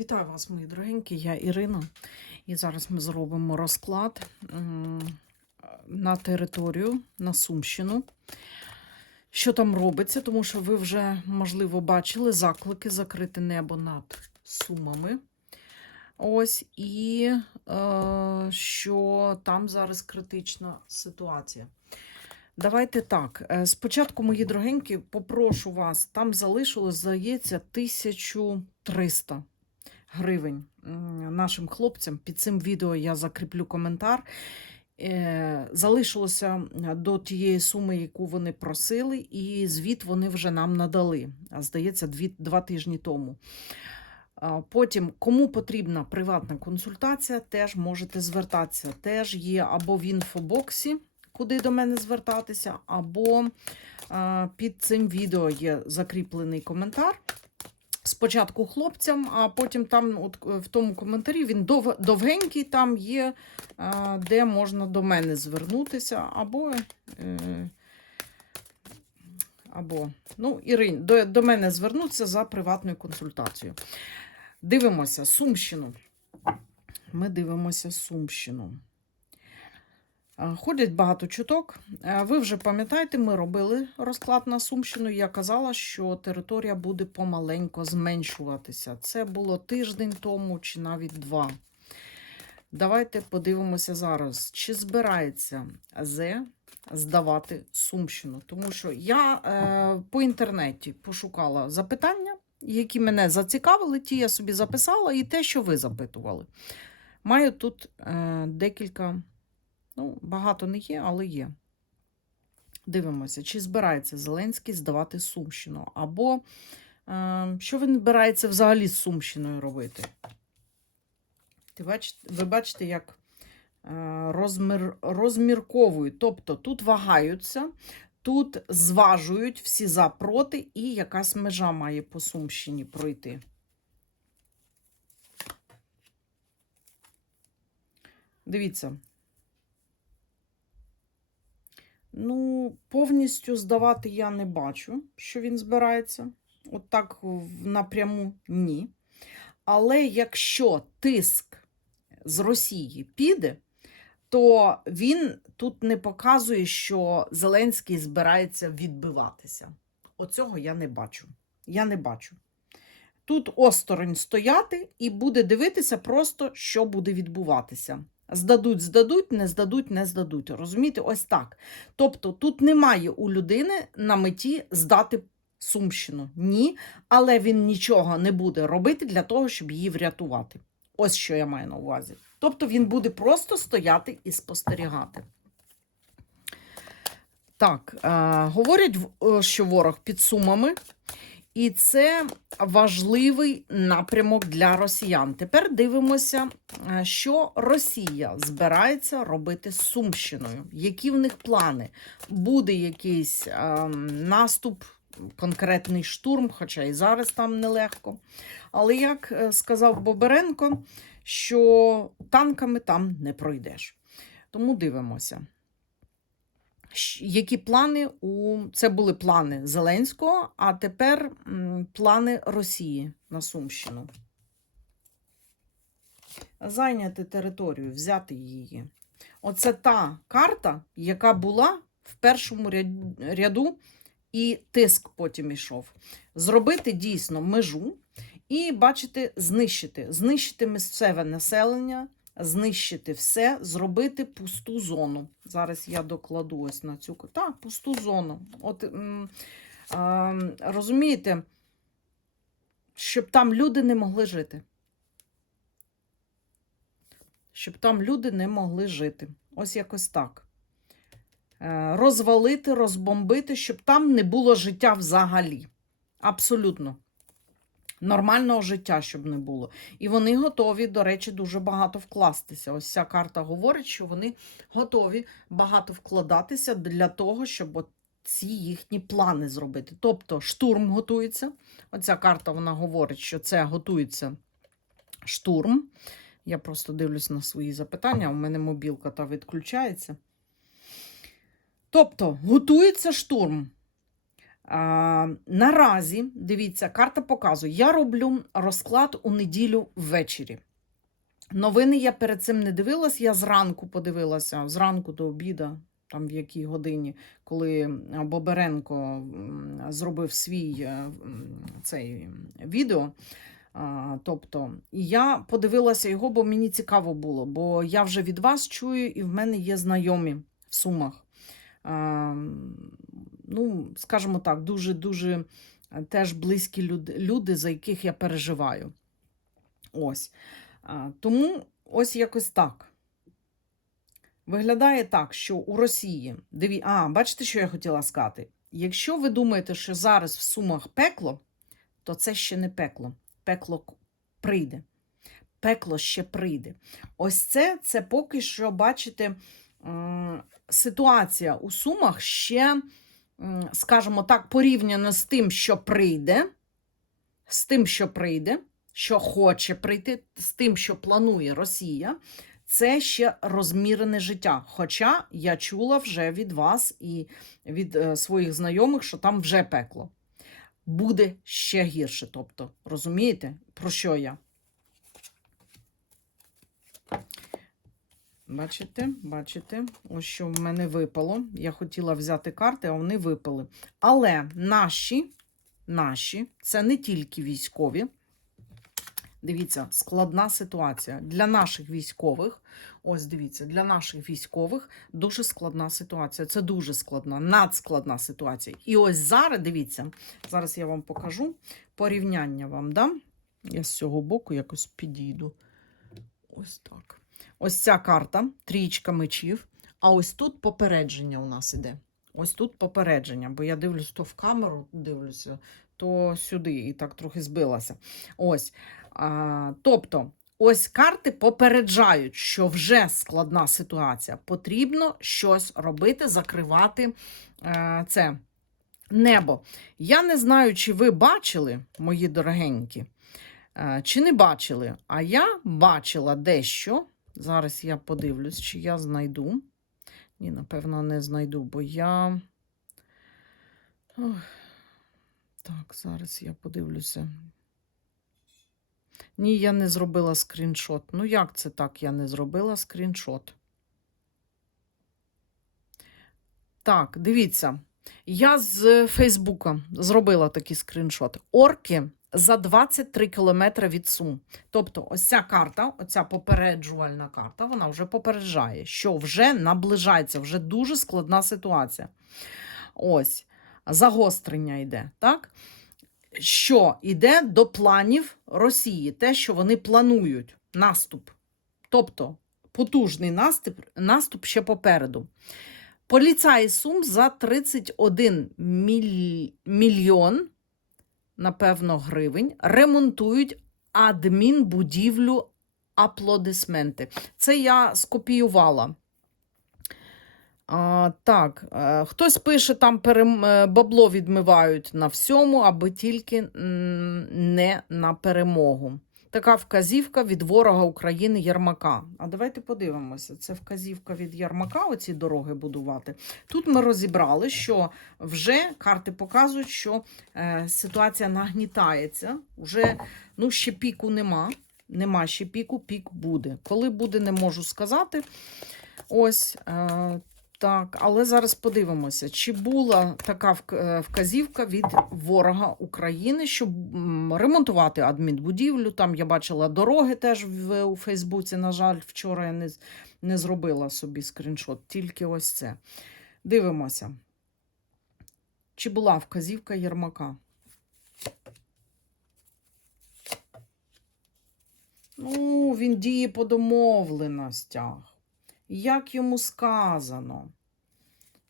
Вітаю вас, мої дорогенькі, я Ірина. І зараз ми зробимо розклад на територію, на Сумщину. Що там робиться, тому що ви вже, можливо, бачили заклики закрити небо над Сумами. Ось, і е, що там зараз критична ситуація. Давайте так. е, Спочатку, мої дорогенькі, попрошу вас, там залишилось, здається, 1300 гривень нашим хлопцям. Під цим відео я закріплю коментар. Е, Залишилося до тієї суми, яку вони просили, і звіт вони вже нам надали. Здається, дві, два тижні тому. Потім, кому потрібна приватна консультація, теж можете звертатися. Теж є або в інфобоксі, куди до мене звертатися, або під цим відео є закріплений коментар. Спочатку хлопцям, а потім там, от е, в тому коментарі, він дов, довгенький, там є, де можна до мене звернутися, або. Е, або ну, Ірин, до, до мене звернутися за приватною консультацією. Дивимося Сумщину. Ми дивимося Сумщину. Е, Ходять багато чуток. Е, Ви вже пам'ятаєте, ми робили розклад на Сумщину. Я казала, що територія буде помаленько зменшуватися. Це було тиждень тому чи навіть два. Давайте подивимося зараз, чи збирається З здавати Сумщину. Тому що я е, по інтернеті пошукала запитання, які мене зацікавили, ті я собі записала, і те, що ви запитували. Маю тут е, декілька. Ну, багато не є, але є. Дивимося, чи збирається Зеленський здавати Сумщину, або е, що він збирається взагалі з Сумщиною робити. Ти бачите, ви бачите, як е, розмір, розмірковують. Тобто тут вагаються, тут зважують всі за проти, і якась межа має по Сумщині пройти. Дивіться. Ну, повністю здавати я не бачу, що він збирається. От так напряму ні. Але якщо тиск з Росії піде, то він тут не показує, що Зеленський збирається відбиватися. Оцього я не бачу. Я не бачу. Тут осторонь стояти і буде дивитися просто, що буде відбуватися. Здадуть, здадуть, не здадуть, не здадуть. Розумієте, ось так. Тобто тут немає у людини на меті здати Сумщину. Ні, але він нічого не буде робити для того, щоб її врятувати. Ось що я маю на увазі. Тобто він буде просто стояти і спостерігати. Так, е, говорять, е, що ворог під сумами, і це важливий напрямок для росіян. Тепер дивимося, е, що Росія збирається робити з Сумщиною. Які в них плани? Буде якийсь е, наступ, конкретний штурм, хоча і зараз там нелегко. Але як е, сказав Боберенко, що танками там не пройдеш. Тому дивимося. Які плани у це були плани Зеленського, а тепер плани Росії на Сумщину. Зайняти територію, взяти її. Оце та карта, яка була в першому ряду, і тиск потім ішов. Зробити дійсно межу і, бачите, знищити. Знищити місцеве населення, знищити все, зробити пусту зону. Зараз я докладу ось на цю Так, пусту зону. От розумієте, щоб там люди не могли жити. Щоб там люди не могли жити. Ось якось так. Е, Розвалити, розбомбити, щоб там не було життя взагалі. Абсолютно. Нормального життя, щоб не було. І вони готові, до речі, дуже багато вкластися. Ось ця карта говорить, що вони готові багато вкладатися для того, щоб ці їхні плани зробити. Тобто штурм готується. Оця карта вона говорить, що це готується штурм. Я просто дивлюсь на свої запитання. У мене мобілка та відключається. Тобто, готується штурм. А, наразі, дивіться, карта показує, я роблю розклад у неділю ввечері. Новини я перед цим не дивилась, я зранку подивилася, зранку до обіда, там в якій годині, коли Боберенко зробив свій е, цей відео. Тобто, я подивилася його, бо мені цікаво було, бо я вже від вас чую, і в мене є знайомі в Сумах. Ну, скажімо так, дуже-дуже е, теж близькі люди, люди, за яких я переживаю. Ось. Тому ось якось так. Виглядає так, що у Росії. Диві... А, бачите, що я хотіла сказати? Якщо ви думаєте, що зараз в Сумах пекло, то це ще не пекло. Пекло прийде. Пекло ще прийде. Ось це, це поки що, бачите, ситуація у Сумах ще, скажімо так, порівняно з тим, що прийде, з тим, що прийде, що хоче прийти, з тим, що планує Росія, це ще розмірене життя. Хоча я чула вже від вас і від е, своїх знайомих, що там вже пекло. Буде ще гірше. Тобто, розумієте, про що я? Бачите, бачите, ось що в мене випало. Я хотіла взяти карти, а вони випали. Але наші, наші, це не тільки військові. Дивіться, складна ситуація. Для наших військових, ось дивіться, для наших військових дуже складна ситуація. Це дуже складна, надскладна ситуація. І ось зараз, дивіться, зараз я вам покажу порівняння вам дам. Я з цього боку якось підійду. Ось так. Ось ця карта, трієчка мечів. А ось тут попередження у нас іде. Ось тут попередження, бо я дивлюсь то в камеру, дивлюся, то сюди, і так трохи збилася. Ось. А, тобто, ось карти попереджають, що вже складна ситуація. Потрібно щось робити, закривати е, це небо. Я не знаю, чи ви бачили, мої дорогенькі, е, чи не бачили, а я бачила дещо. Зараз я подивлюсь, чи я знайду. Ні, напевно, не знайду, бо я. Ох. Так, зараз я подивлюся. Ні, я не зробила скріншот. Ну, як це так? Я не зробила скріншот. Так, дивіться. Я з Фейсбука зробила такий скріншот. Орки за 23 кілометри від Сум. Тобто, ось ця карта, оця попереджувальна карта, вона вже попереджає, що вже наближається, вже дуже складна ситуація. Ось, загострення йде, так? Що йде до планів Росії, те, що вони планують, наступ. Тобто потужний наступ, наступ ще попереду. Поліцаї Сум за 31 міль... мільйон, напевно, гривень ремонтують адмінбудівлю аплодисменти. Це я скопіювала. А, так, е, хтось пише, там перем... е, бабло відмивають на всьому, аби тільки не на перемогу. Така вказівка від ворога України Єрмака. А давайте подивимося. Це вказівка від Єрмака, оці дороги будувати. Тут ми розібрали, що вже карти показують, що е, ситуація нагнітається. Вже ну, ще піку нема. Нема ще піку, пік буде. Коли буде, не можу сказати. Ось. Е, так, але зараз подивимося, чи була така е, вказівка від ворога України, щоб ремонтувати адмінбудівлю. Там я бачила дороги теж в, у Фейсбуці. На жаль, вчора я не, не зробила собі скріншот, тільки ось це. Дивимося. Чи була вказівка Єрмака? Ну, він діє по домовленостях. Як йому сказано?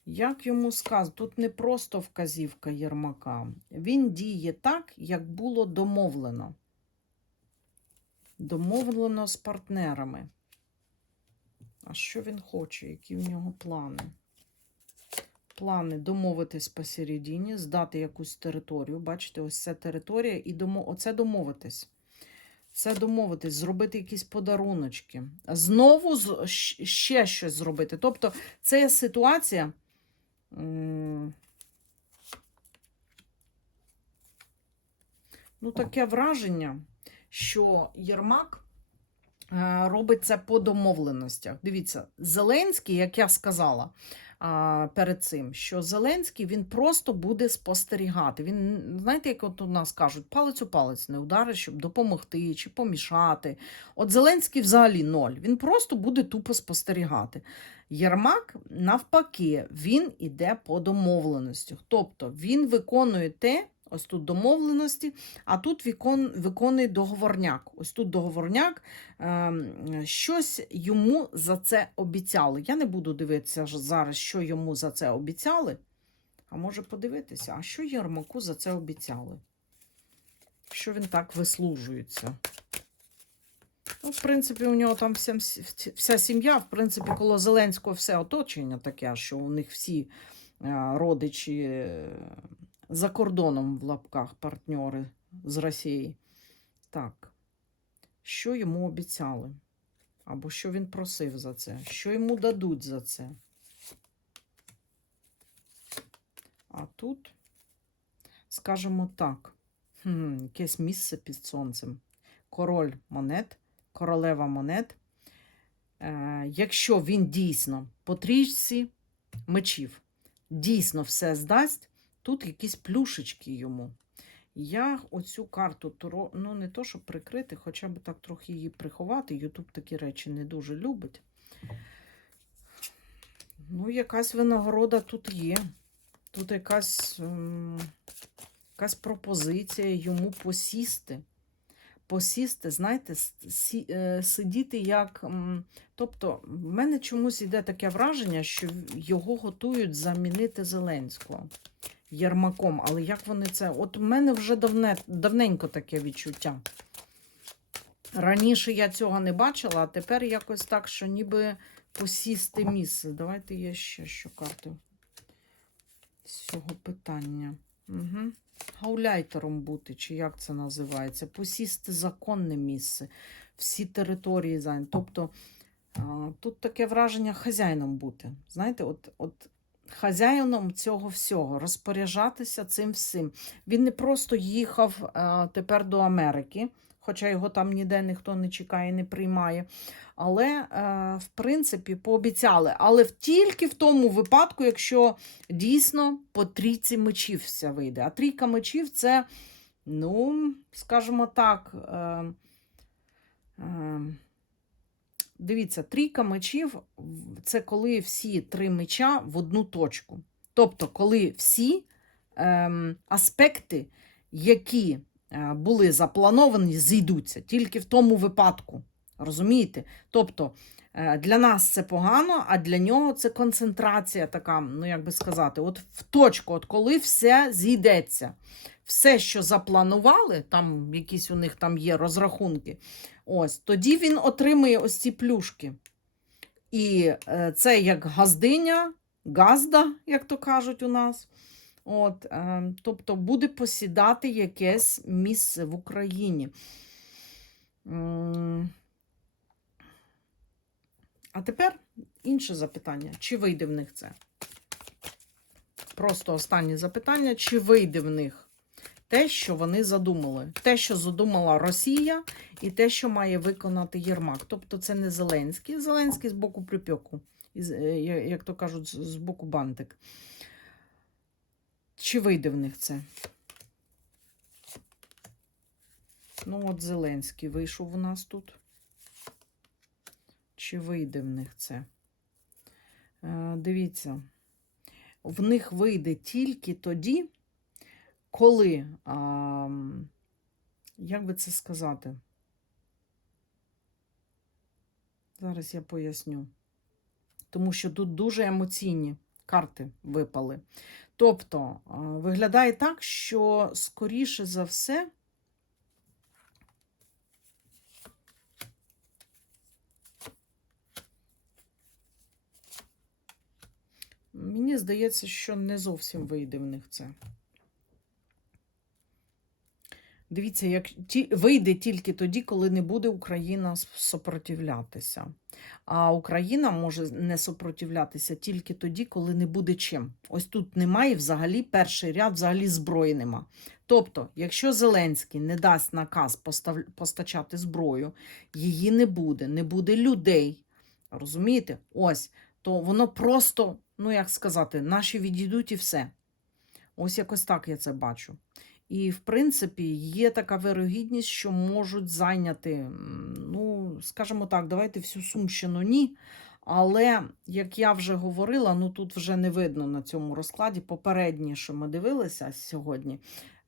Як йому сказано? Тут не просто вказівка Єрмака. Він діє так, як було домовлено. Домовлено з партнерами. А що він хоче? Які в нього плани? Плани домовитись посередині, здати якусь територію. Бачите, ось це територія, і домо... оце домовитись. Це домовитись, зробити якісь подаруночки. Знову ще щось зробити. Тобто, це ситуація. Ну, таке враження, що Єрмак е, робить це по домовленостях. Дивіться, Зеленський, як я сказала, а, перед цим, що Зеленський він просто буде спостерігати. Він, знаєте, як от у нас кажуть, палець у палець не ударить, щоб допомогти чи помішати. От Зеленський взагалі ноль. Він просто буде тупо спостерігати. Єрмак, навпаки, він іде по домовленостях. Тобто він виконує те, ось тут домовленості, а тут викон, виконує договорняк. Ось тут договорняк, ем, щось йому за це обіцяли. Я не буду дивитися зараз, що йому за це обіцяли. А може подивитися, а що Єрмаку за це обіцяли? Що він так вислужується? Ну, в принципі, у нього там вся, вся сім'я, в принципі, коло Зеленського все оточення таке, що у них всі е, родичі е, за кордоном в лапках партньори з Росії. Так, що йому обіцяли? Або що він просив за це? Що йому дадуть за це? А тут, скажімо так, хм, якесь місце під сонцем. Король монет, королева монет. Е, якщо він дійсно по трічці мечів дійсно все здасть, тут якісь плюшечки йому. Я оцю карту, ну не то, щоб прикрити, хоча б так трохи її приховати. Ютуб такі речі не дуже любить. Ну, якась винагорода тут є. Тут якась, ем, якась пропозиція йому посісти. Посісти, знаєте, е, сидіти як. Тобто, в мене чомусь йде таке враження, що його готують замінити Зеленського Єрмаком. Але як вони це. От в мене вже давне, давненько таке відчуття. Раніше я цього не бачила, а тепер якось так, що ніби посісти місце. Давайте я ще що карту з цього питання. Угу. Гауляйтером бути, чи як це називається? Посісти законне місце, всі території зайняті. Тобто тут таке враження хазяїном бути. Знаєте, от, от хазяїном цього всього, розпоряджатися цим всім. Він не просто їхав а, тепер до Америки, хоча його там ніде ніхто не чекає, не приймає. Але, е, в принципі, пообіцяли. Але тільки в тому випадку, якщо дійсно по трійці мечів все вийде. А трійка мечів це, ну, скажімо так, е, е, дивіться, трійка мечів це коли всі три меча в одну точку. Тобто, коли всі ем, аспекти, які е, були заплановані, зійдуться тільки в тому випадку. Розумієте? Тобто для нас це погано, а для нього це концентрація така, ну як би сказати, от в точку, от коли все зійдеться. Все, що запланували, там якісь у них там є розрахунки, ось, тоді він отримує ось ці плюшки. І е, це як газдиня, газда, як то кажуть у нас. От, е, тобто буде посідати якесь місце в Україні. А тепер інше запитання. Чи вийде в них це? Просто останнє запитання: чи вийде в них те, що вони задумали? Те, що задумала Росія, і те, що має виконати Єрмак. Тобто це не Зеленський. Зеленський з боку припеку, е, як то кажуть, з боку бантик. Чи вийде в них це? Ну, от Зеленський вийшов у нас тут. Чи вийде в них це? Е, дивіться, в них вийде тільки тоді, коли, а, як би це сказати? Зараз я поясню. Тому що тут дуже емоційні карти випали. Тобто, виглядає так, що скоріше за все. Мені здається, що не зовсім вийде в них це. Дивіться, як ті, вийде тільки тоді, коли не буде Україна сопротивлятися. А Україна може не сопротивлятися тільки тоді, коли не буде чим. Ось тут немає взагалі перший ряд, взагалі зброї нема. Тобто, якщо Зеленський не дасть наказ постав... постачати зброю, її не буде, не буде людей. Розумієте? Ось, то воно просто, ну як сказати, наші відійдуть і все. Ось якось так я це бачу. І, в принципі, є така вирогідність, що можуть зайняти, ну, скажімо так, давайте всю Сумщину ні. Але, як я вже говорила, ну тут вже не видно на цьому розкладі. Попередні, що ми дивилися сьогодні,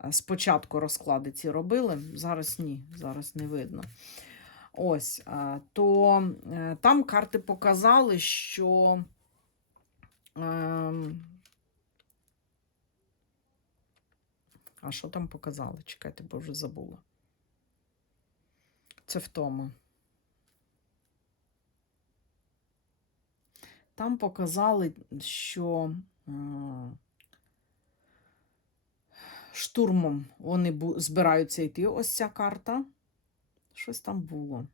е, спочатку розклади ці робили, зараз ні, зараз не видно. Ось, е, то е, там карти показали, що. Ем, А що там показали? Чекайте, бо вже забула. Це втома. Там показали, що е, штурмом вони збираються йти. Ось ця карта. Щось там було.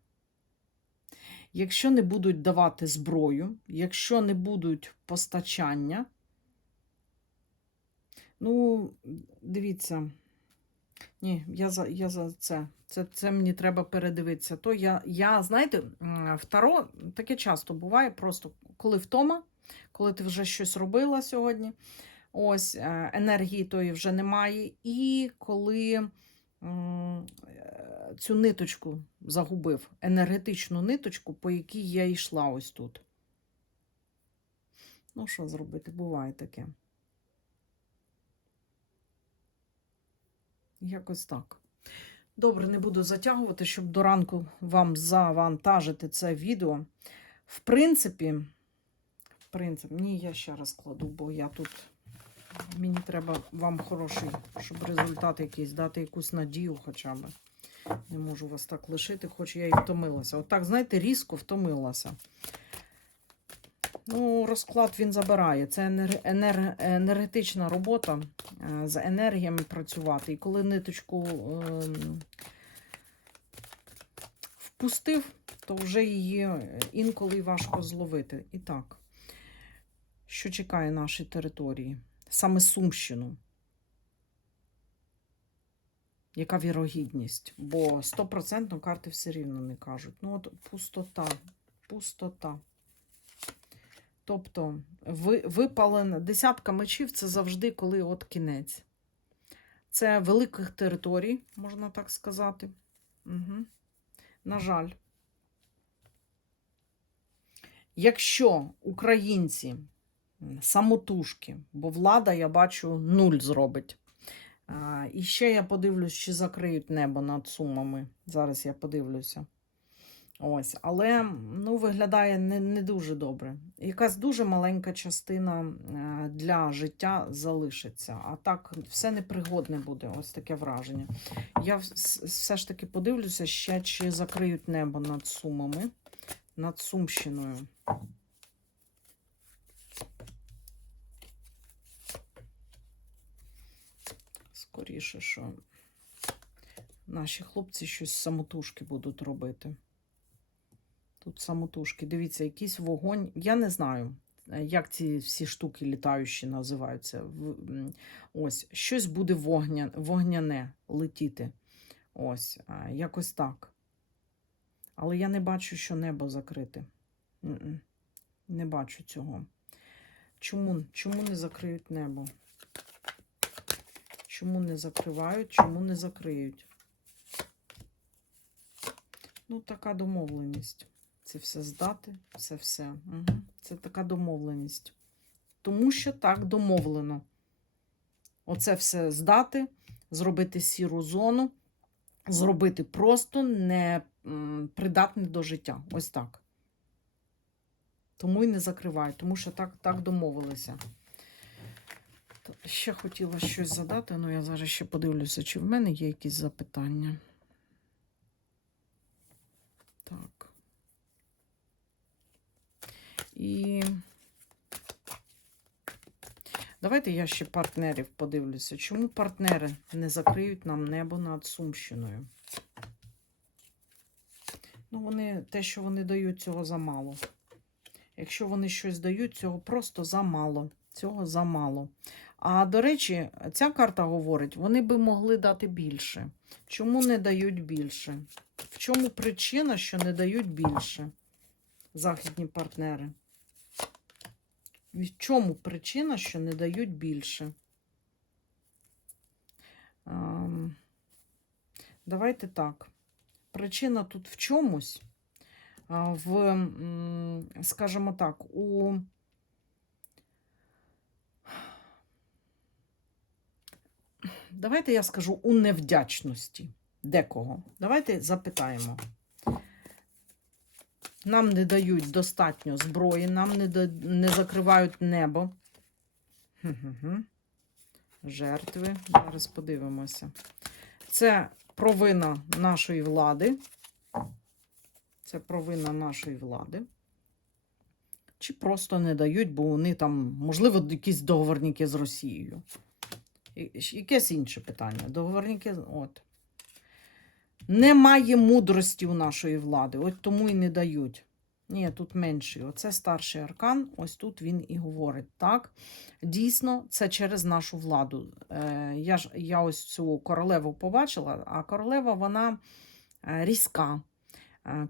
Якщо не будуть давати зброю, якщо не будуть постачання, ну, дивіться. Ні, я за, я за це. Це, це мені треба передивитися. То я, я знаєте, в Таро таке часто буває, просто коли втома, коли ти вже щось робила сьогодні, ось е, енергії тої вже немає, і коли цю ниточку загубив, енергетичну ниточку, по якій я йшла ось тут. Ну, що зробити? Буває таке. Якось так. Добре, не буду затягувати, щоб до ранку вам завантажити це відео. В принципі, в принципі, ні, я ще раз кладу, бо я тут. Мені треба вам хороший, щоб результат якийсь дати якусь надію хоча б. Не можу вас так лишити, хоч я і втомилася. Отак, знаєте, різко втомилася. Ну, розклад він забирає. Це енер... енер... енергетична робота е, з енергіями працювати. І коли ниточку ем, впустив, то вже її е, інколи важко зловити. І так, що чекає нашій території? Саме Сумщину. Яка вірогідність? Бо 100% карти все рівно не кажуть. Ну, от пустота, пустота. Тобто ви, випалена десятка мечів це завжди коли от кінець. Це великих територій, можна так сказати. Угу. На жаль. Якщо українці самотужки, бо влада, я бачу, нуль зробить. А, і ще я подивлюсь, чи закриють небо над сумами. Зараз я подивлюся. Ось, але ну, виглядає не, не дуже добре. Якась дуже маленька частина для життя залишиться. А так все непригодне буде, ось таке враження. Я все ж таки подивлюся ще, чи закриють небо над Сумами, над Сумщиною. Скоріше, що наші хлопці щось самотужки будуть робити. Тут самотужки. Дивіться, якийсь вогонь. Я не знаю, е, як ці всі штуки літаючі називаються. Ось, щось буде вогня, вогняне летіти. Ось, якось так. Але я не бачу, що небо закрите. Не бачу цього. Чому, Чому не закриють небо? Чому не закривають, чому не закриють? Ну, така домовленість. Це все здати, це все. Угу. Це така домовленість. Тому що так домовлено. Оце все здати, зробити сіру зону, зробити просто не придатне до життя. Ось так. Тому і не закривають, тому що так, так домовилися. Ще хотіла щось задати, але я зараз ще подивлюся, чи в мене є якісь запитання. Так. І Давайте я ще партнерів подивлюся. Чому партнери не закриють нам небо над Сумщиною? Ну, вони, те, що вони дають, цього замало. Якщо вони щось дають, цього просто замало. Цього замало. А до речі, ця карта говорить, вони би могли дати більше. Чому не дають більше? В чому причина, що не дають більше західні партнери? В чому причина, що не дають більше? Ем, Давайте так. Причина тут в чомусь, в, скажімо так, у Давайте я скажу у невдячності декого. Давайте запитаємо. Нам не дають достатньо зброї, нам не, да- не закривають небо. Жертви. Зараз подивимося. Це провина нашої влади. Це провина нашої влади. Чи просто не дають, бо вони там, можливо, якісь договорники з Росією. Якесь інше питання. Договорники, от. Немає мудрості у нашої влади, от тому і не дають. Ні, тут менший. Оце старший аркан. Ось тут він і говорить. Так, дійсно, це через нашу владу. Е, я ж я ось цю королеву побачила, а королева вона е, різка,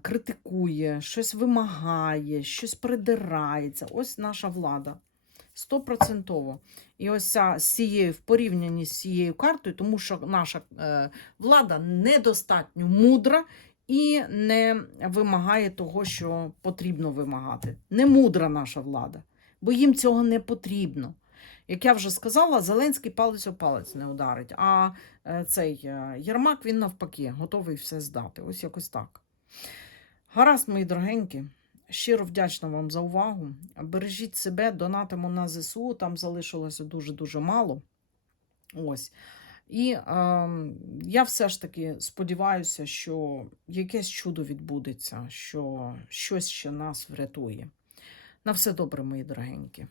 критикує, щось вимагає, щось придирається. Ось наша влада. Стопроцентово. І ось з цією в порівнянні з цією картою, тому що наша е, влада недостатньо мудра і не вимагає того, що потрібно вимагати. Не мудра наша влада, бо їм цього не потрібно. Як я вже сказала, Зеленський палець о палець не ударить, а е, цей е, Єрмак він навпаки готовий все здати. Ось якось так. Гаразд, мої дорогенькі. Щиро вдячна вам за увагу. Бережіть себе, донатимо на ЗСУ, там залишилося дуже-дуже мало. Ось. І е, я все ж таки сподіваюся, що якесь чудо відбудеться, що щось ще нас врятує. На все добре, мої дорогенькі.